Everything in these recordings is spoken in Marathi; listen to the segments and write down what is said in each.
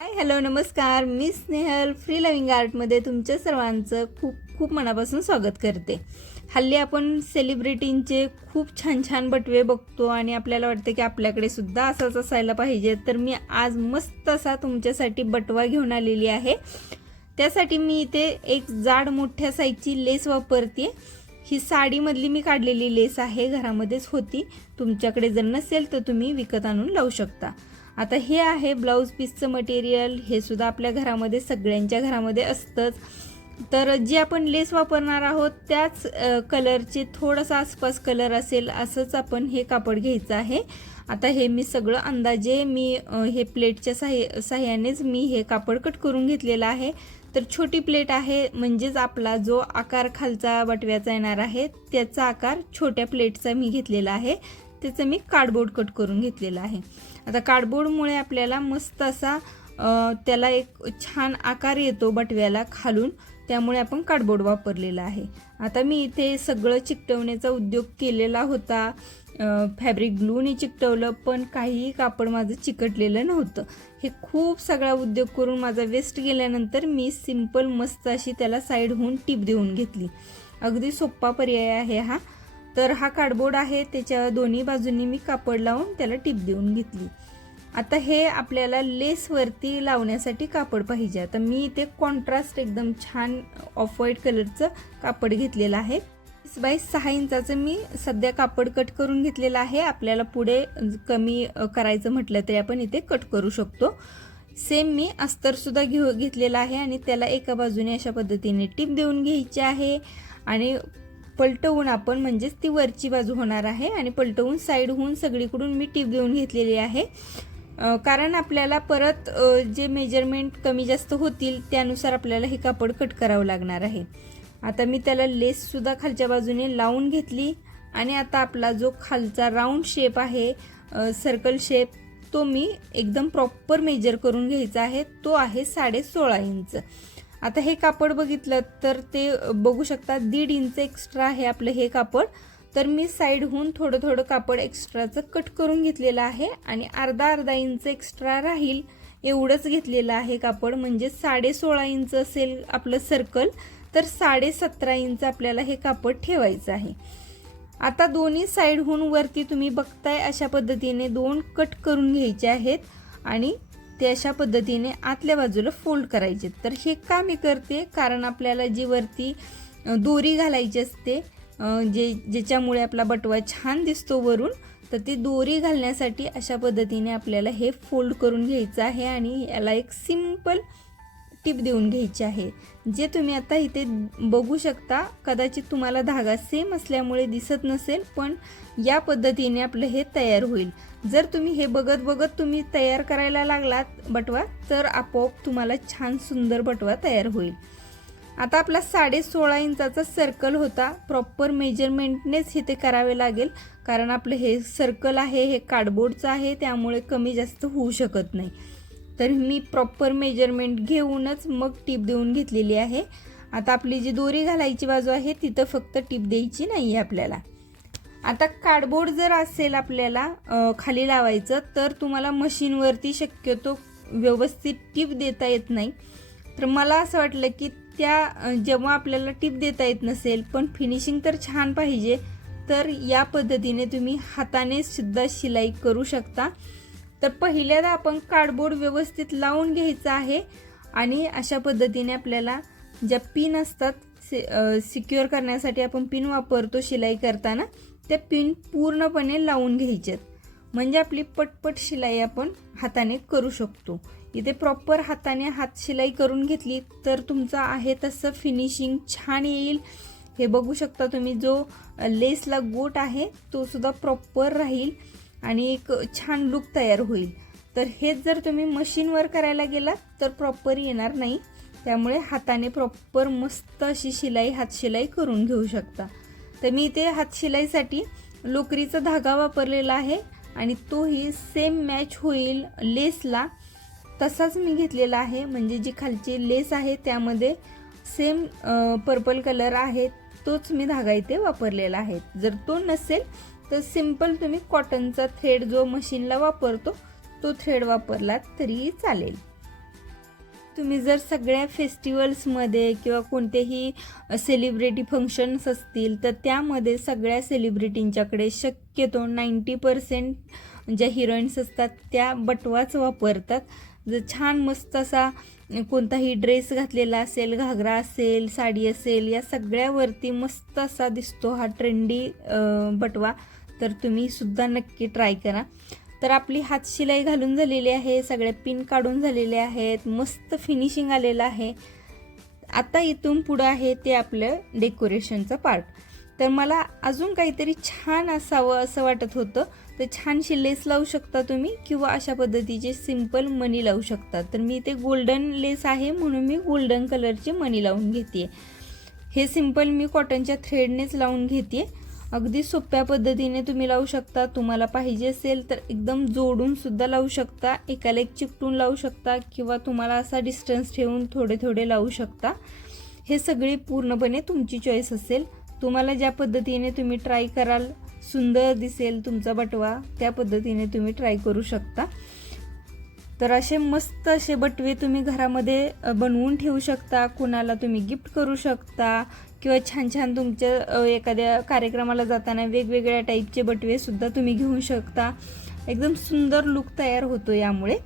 हाय हॅलो नमस्कार. मी स्नेहल फ्री लव्हिंग आर्टमध्ये तुमच्या सर्वांचं खूप खूप मनापासून स्वागत करते. हल्ली आपण सेलिब्रिटींचे खूप छान छान बटवे बघतो आणि आपल्याला वाटतं की आपल्याकडे सुद्धा असाच असायला पाहिजे. तर मी आज मस्त असा तुमच्यासाठी बटवा घेऊन आलेली आहे. त्यासाठी मी इथे एक जाड मोठ्या साईजची लेस वापरते ही साडीमधली मी काढलेली लेस आहे घरामध्येच होती. तुमच्याकडे जर नसेल तर तुम्ही विकत आणून लावू शकता. आता हे आहे ब्लाऊज पीसचं मटेरियल हे सुद्धा आपल्या घरामध्ये सगळ्यांच्या घरामध्ये असतंच. तर जी आपण लेस वापरणार आहोत त्याच कलरचे थोडासा आसपास कलर असेल असंच आपण हे कापड घ्यायचं आहे. आता हे मी सगळं अंदाजे मी हे प्लेटच्या साह्य साह्यानेच मी हे कापड कट करून घेतलेलं आहे. तर छोटी प्लेट आहे म्हणजेच आपला जो आकार खालचा बटव्याचा येणार आहे त्याचा आकार छोट्या प्लेटचा मी घेतलेला आहे. त्याचं मी कार्डबोर्ड कट करून घेतलेलं आहे. आता कार्डबोर्डमुळे आपल्याला मस्त असा त्याला एक छान आकार येतो बटव्याला खालून. त्यामुळे आपण कार्डबोर्ड वापरलेला आहे. आता मी इथे सगळं चिकटवण्याचा उद्योग केलेला होता. फॅब्रिक ग्लूने चिकटवलं पण काहीही कापड माझं चिकटलेलं नव्हतं. हे खूप सगळा उद्योग करून माझा वेस्ट गेल्यानंतर मी सिंपल मस्त अशी त्याला साईड होऊन टीप देऊन घेतली. अगदी सोप्पा पर्याय आहे हा. तर हा कार्डबोर्ड आहे त्याच्या दोन्ही बाजूंनी मी कापड लावून त्याला टिप देऊन घेतली. आता हे आपल्याला लेसवरती लावण्यासाठी कापड पाहिजे. आता मी इथे कॉन्ट्रास्ट एकदम छान ऑफ व्हाईट कलरचं कापड घेतलेलं आहे. बाय सहा इंचाचं मी सध्या कापड कट करून घेतलेलं आहे. आपल्याला पुढे कमी करायचं म्हटलं तरी आपण इथे कट करू शकतो. सेम मी अस्तरसुद्धा घेऊ घेतलेला आहे आणि त्याला एका बाजूने अशा पद्धतीने टिप देऊन घ्यायची आहे. आणि पलटवून आपण म्हणजेच ती वरची बाजू होणार आहे आणि पलटवून साईड होऊन सगळीकडून मी टीप देऊन घेतलेली आहे. कारण आपल्याला परत जे मेजरमेंट कमी जास्त होतील त्यानुसार आपल्याला हे कापड कट करावं लागणार आहे. आता मी त्याला लेससुद्धा खालच्या बाजूने लावून घेतली आणि आता आपला जो खालचा राऊंड शेप आहे सर्कल शेप तो मी एकदम प्रॉपर मेजर करून घ्यायचा आहे. तो आहे साडे सोळा इंच. आता हे कापड बघितलं तर ते बघू शकता दीड इंच एक्स्ट्रा आहे आपलं हे कापड. तर मी साईडहून थोडं थोडं कापड एक्स्ट्राचं कट करून घेतलेलं आहे आणि अर्धा अर्धा इंच एक्स्ट्रा राहील एवढंच घेतलेलं आहे कापड. म्हणजे साडे सोळा इंच असेल आपलं सर्कल तर साडे सतरा इंच आपल्याला हे कापड ठेवायचं आहे. आता दोन्ही साईडहून वरती तुम्ही बघताय अशा पद्धतीने दोन कट करून घ्यायचे आहेत आणि ते अशा पद्धतीने आतल्या बाजूला फोल्ड करायचे. तर हे का मी करते कारण आपल्याला जी वरती दोरी घालायची असते जे ज्याच्यामुळे आपला बटवा छान दिसतो वरून तर ती दोरी घालण्यासाठी अशा पद्धतीने आपल्याला हे फोल्ड करून घ्यायचं आहे आणि याला एक सिंपल टिप देऊन घ्यायची आहे. जे तुम्ही आता इथे बघू शकता कदाचित तुम्हाला धागा सेम असल्यामुळे दिसत नसेल पण या पद्धतीने आपलं हे तयार होईल. जर तुम्ही हे बघत बघत तुम्ही तयार करायला लागलात बटवा तर आपोआप तुम्हाला छान सुंदर बटवा तयार होईल. आता आपला साडे सोळा इंचाचा सर्कल होता. प्रॉपर मेजरमेंटनेच हे ते करावे लागेल. कारण आपलं हे सर्कल आहे हे कार्डबोर्डचं आहे त्यामुळे कमी जास्त होऊ शकत नाही. तर मी प्रॉपर मेजरमेंट घेऊनच मग टीप देऊन घेतलेली आहे. आता आपली जी दोरी घालायची बाजू आहे तिथं फक्त टीप द्यायची नाही आहे आपल्याला. आता कार्डबोर्ड जर असेल आपल्याला खाली लावायचं तर तुम्हाला मशीनवरती शक्यतो व्यवस्थित टीप देता येत नाही. तर मला असं वाटलं की त्या जेव्हा आपल्याला टीप देता येत नसेल पण फिनिशिंग तर छान पाहिजे तर या पद्धतीने तुम्ही हाताने सुद्धा शिलाई करू शकता. तर पहिल्यांदा आपण कार्डबोर्ड व्यवस्थित लावून घ्यायचं आहे आणि अशा पद्धतीने आपल्याला ज्या पिन असतात सिक्युअर करण्यासाठी आपण पिन वापरतो शिलाई करताना त्या पिन पूर्णपणे लावून घ्यायच्यात. म्हणजे आपली पटपट शिलाई आपण हाताने करू शकतो. इथे प्रॉपर हाताने हात शिलाई करून घेतली तर तुमचं आहे तसं फिनिशिंग छान येईल. हे बघू शकता तुम्ही जो लेसला गोट आहे तो सुद्धा प्रॉपर राहील. आणि एक छान लुक तयार होईल. तर हेच जर तुम्ही मशीनवर करायला गेलात तर प्रॉपर येणार नाही. त्यामुळे हाताने प्रॉपर मस्त अशी शिलाई हातशिलाई करून घेऊ शकता. तर मी इथे हातशिलाईसाठी लोकरीचा धागा वापरलेला आहे आणि तोही सेम मॅच होईल लेसला तसाच मी घेतलेला आहे म्हणजे जी खालची लेस आहे त्यामध्ये सेम पर्पल कलर आहे तोच मी धागा इथे वापरलेला आहे. जर तो नसेल तर सिंपल तुम्ही कॉटनचा थ्रेड जो मशीनला वापरतो तो थ्रेड वापरलात तरीही चालेल. तुम्ही जर सगळ्या फेस्टिवल्समध्ये किंवा कोणतेही सेलिब्रिटी फंक्शन्स असतील तर त्यामध्ये सगळ्या सेलिब्रिटींच्याकडे शक्यतो नाईंटी पर्सेंट ज्या हिरोईन्स असतात त्या बटवाच वापरतात. जर छान मस्त असा कोणताही ड्रेस घातलेला असेल घागरा असेल साडी असेल या सगळ्यावरती मस्त असा दिसतो हा ट्रेंडी बटवा. तर तुम्ही सुद्धा नक्की ट्राय करा. तर आपली हातशिलाई घालून झालेली आहे सगळ्या पिन काढून झालेले आहेत मस्त फिनिशिंग आलेलं आहे. आता इथून पुढं आहे ते आपलं डेकोरेशनचं पार्ट तर मला अजून काहीतरी छान असावं असं वाटत होतं. तर छानशी लेस लावू शकता तुम्ही किंवा अशा पद्धतीचे सिंपल मनी लावू शकता. तर मी ते गोल्डन लेस आहे म्हणून मी गोल्डन कलरची मनी लावून घेते हे सिंपल मी कॉटनच्या थ्रेडनेच लावून घेते अगदी सोप्या पद्धतीने तुम्ही लावू शकता. तुम्हाला पाहिजे असेल तर एकदम जोडून सुद्धा लावू शकता. एकाला एक चिकटून लावू शकता किंवा तुम्हाला असा डिस्टन्स ठेवून थोडे थोडे लावू शकता. हे सगळी पूर्णपणे तुमची चॉईस असेल. तुम्हाला ज्या पद्धतीने तुम्ही ट्राय कराल सुंदर दिसेल तुमचा बटवा त्या पद्धतीने तुम्ही ट्राय करू शकता. तर असे मस्त असे बटवे तुम्ही घरामध्ये बनवून ठेवू शकता. कुणाला तुम्ही गिफ्ट करू शकता. किंवा छान छान तुमच्या एखाद्या कार्यक्रमाला जाताना वेगवेगळ्या टाईपचे बटवेसुद्धा तुम्ही घेऊ शकता. एकदम सुंदर लुक तयार होतो यामुळे.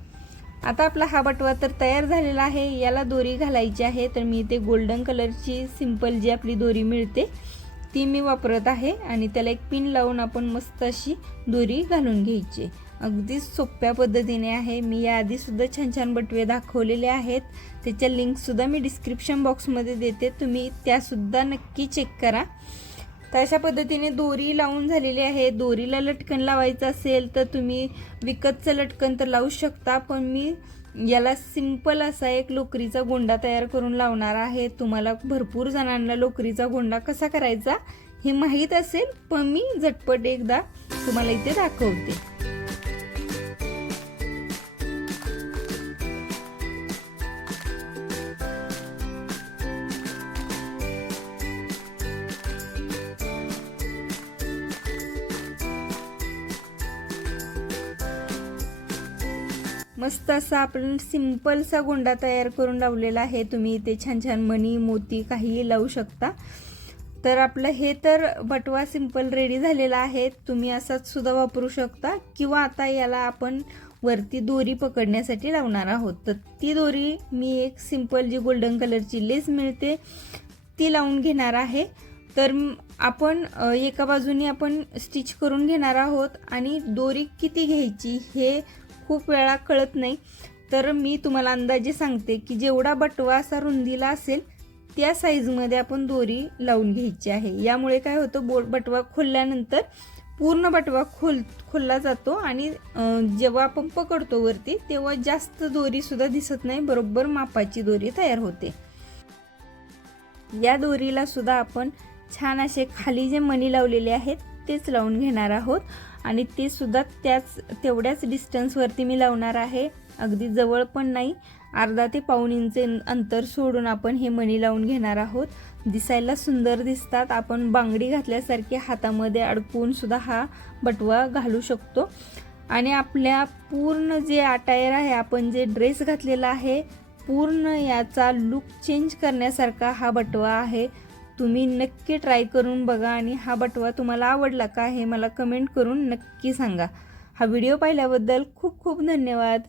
आता आपला हा बटवा तर तयार झालेला आहे. याला दोरी घालायची आहे. तर मी इथे गोल्डन कलरची सिंपल जी आपली दोरी मिळते ती मी वापरत आहे आणि त्याला एक पिन लावून आपण मस्त अशी दोरी घालून घ्यायची. अगदी सोप्या पद्धतीने आहे. मी याआधीसुद्धा छान छान बटवे दाखवलेले आहेत. त्याच्या लिंकसुद्धा मी डिस्क्रिप्शन बॉक्समध्ये देते. तुम्ही त्यासुद्धा नक्की चेक करा. तर अशा पद्धतीने दोरी लावून झालेली आहे. दोरीला लटकन लावायचं असेल तर तुम्ही विकतचं लटकन तर लावू शकता. पण मी याला सिंपल असा एक लोकरीचा गोंडा तयार करून लावणार आहे. तुम्हाला भरपूर जणांना लोकरीचा गोंडा कसा करायचा हे माहीत असेल पण मी झटपट एकदा तुम्हाला इथे दाखवते. मस्त असा आपण सिम्पलसा गोंडा तयार करून लावलेला आहे. तुम्ही इथे छान छान मणी मोती काहीही लावू शकता. तर आपलं हे तर बटवा सिंपल रेडी झालेला आहे. तुम्ही असाच सुद्धा वापरू शकता किंवा आता याला आपण वरती दोरी पकडण्यासाठी लावणार आहोत. तर ती दोरी मी एक सिंपल जी गोल्डन कलरची लेस मिळते ती लावून घेणार आहे. तर आपण एका बाजूने आपण स्टिच करून घेणार आहोत आणि दोरी किती घ्यायची हे खूप वेळा कळत नाही. तर मी तुम्हाला अंदाजे सांगते की जेवढा बटवा असा रुंदीला असेल त्या साईजमध्ये आपण दोरी लावून घ्यायची आहे. यामुळे काय होतं बो बटवा खोलल्यानंतर पूर्ण बटवा खोल खोलला जातो आणि जेव्हा आपण पकडतो वरती तेव्हा जास्त दोरीसुद्धा दिसत नाही बरोबर मापाची दोरी तयार होते. या दोरीला सुद्धा आपण छान असे खाली जे मणी लावलेले आहेत तेच लावून घेणार आहोत. आणि ते सुद्धा त्याच तेवढ्याच डिस्टन्सवरती मी लावणार आहे. अगदी जवळ पण नाही. अर्धा ते पाऊन इंच अंतर सोडून आपण हे मणी लावून घेणार आहोत. दिसायला सुंदर दिसतात. आपण बांगडी घातल्यासारखे हातामध्ये अडकवून सुद्धा हा बटवा घालू शकतो. आणि आपल्या पूर्ण जे अटायर आहे आपण जे ड्रेस घातलेला आहे पूर्ण याचा लुक चेंज करण्यासारखा हा बटवा आहे. तुम्ही नक्की ट्राय करून बघा आणि हा बटवा तुम्हाला आवडला का हे मला कमेंट करून नक्की सांगा. हा व्हिडिओ पाहिल्याबद्दल खूप खूप धन्यवाद.